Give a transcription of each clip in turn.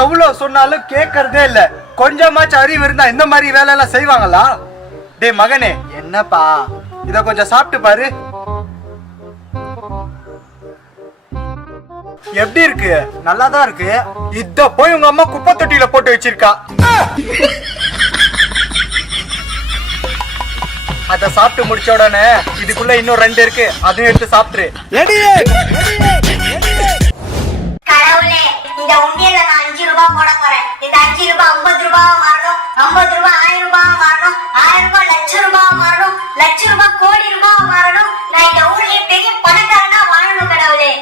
எவ்வளவு சொன்னாலும் கேட்கறதே இல்ல. கொஞ்சமாச்சும் அறிவு இருந்தா இந்த மாதிரி வேலை எல்லாம் செய்வாங்களா? டேய் மகனே, என்னப்பா இத கொஞ்சம் சாப்பிட்டு பாரு. எப்படி இருக்கு? நல்லாதான் இருக்கு. இத போய் உங்க அம்மா குப்பை தொட்டியில போட்டு வச்சிருக்கா. அத சாப்பிட்டு முடிச்ச உடனே இதுக்குள்ள இன்னும் 2 இருக்கு, அதையும் எடுத்து சாப்பிட்டுரு. கடவுளே, இந்த உண்டியல்ல நான் 5 ரூபாய் போட போறேன். இந்த 5 ரூபாய் 50 ரூபாய் மாறணும், 50 ரூபாய் 1000 ரூபாய் மாறணும், 1000 ரூபாய் லட்சம் ரூபாய் மாறணும், லட்சம் ரூபாய் கோடி ரூபாய் மாறணும். நான் இந்த ஊர்லயே பெரிய பணக்காரனா வாழணும் கடவுளே.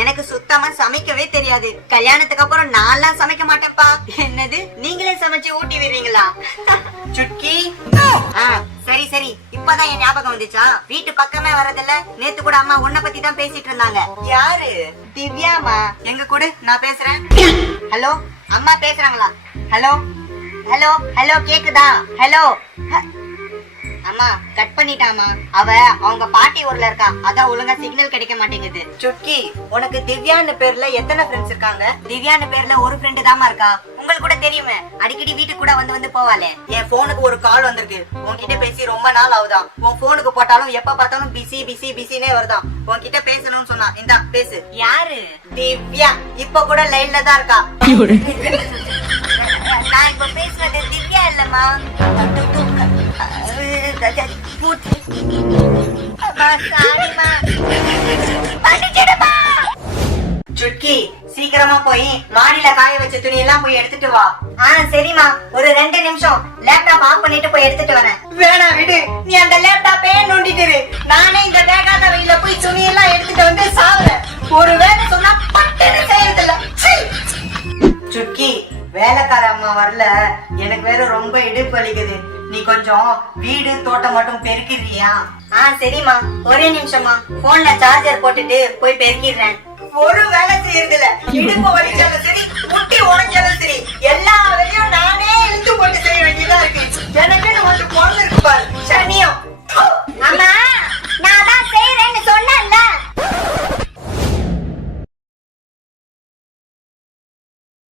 எனக்கு சுத்தமா சமைக்கவே தெரியாது. கல்யாணத்துக்கு அப்புறம் நான்லாம் சமைக்க மாட்டேன்ப்பா. என்னது, நீங்களே சமைச்சு ஊட்டி விடுறீங்களா? சுட்கி. சரி சரி, இப்பதான் என் ஞாபகம் வந்துச்சா? வீட்டு பக்கமே வரதில்ல. நேத்து கூட அம்மா உன்னை பத்தி தான் பேசிட்டு இருந்தாங்க. யாரு? திவ்யாமா. எங்க கூட நான் பேசுறேன். ஹலோ, அம்மா பேசுறாங்களா? ஹலோ ஹலோ ஹலோ, கேக்குதா? ஹலோ. அம்மா கட் பண்ணிட்டாமா. அவ அவங்க பாட்டி ஊர்ல இருக்கா, அதான் ஒழுங்கா சிக்னல் கிடைக்க மாட்டேங்குது. சுட்கி, உனக்கு திவ்யான்னு பேர்ல எத்தனை ஃப்ரெண்ட்ஸ் இருக்காங்க? திவ்யான்னு பேர்ல ஒரு ஃப்ரெண்டு தாமா இருக்கா. உங்களுக்கு கூட தெரியுமே, அடிக்கடி வீட்டுக்கு கூட வந்து போவாளே. என் போனுக்கு ஒரு கால் வந்திருக்கு. உன்கிட்ட பேசி ரொம்ப நாள் ஆகுதான். உன் போனுக்கு போட்டாலும் எப்ப பார்த்தாலும் பிசி பிசி பிசினே வருதான். உன்கிட்ட பேசணும்னு சொன்னா, இந்தா பேசு. யாரு? திவ்யா. இப்ப கூட லைன்ல தான் இருக்கா. நான் இப்ப பேசுறது திவ்யா இல்லம்மா. சுட்கி, சீக்கிரமா போய் மாடியில காய வச்ச துணி எல்லாம் போய் எடுத்துட்டு வா. சரிம்மா, ஒரு 2 நிமிஷம் லேப்டாப் ஆஃப் பண்ணிட்டு போய் எடுத்துட்டு வரேன். வேணா விடு, நீ அந்த லேப்டாப்பே நோண்டிட்டு. நானே இந்த வேகாத வெயில போய் துணி எல்லாம் எடுத்துட்டு வந்து சாவுறேன். ஒரு வேலை சொன்னா பட்டுன்னு செய்யறதில்ல. சுட்கி, வேலைக்கார அம்மா வரல, எனக்கு வேற ரொம்ப இடுப்பு வலிக்குது. நீ கொஞ்சம் வீடு தோட்டம் மட்டும் பெருக்கிறியா? சரிம்மா, ஒரே நிமிஷமா. போன்ல சார்ஜர் போட்டுட்டு போய் பெருக்கிடுறேன். ஒரு வேலை செய்யறதுல இடுப்பு வலிச்சாலும் சரி, முட்டி உடைஞ்சாலும் சரி, எல்லா வேலையும்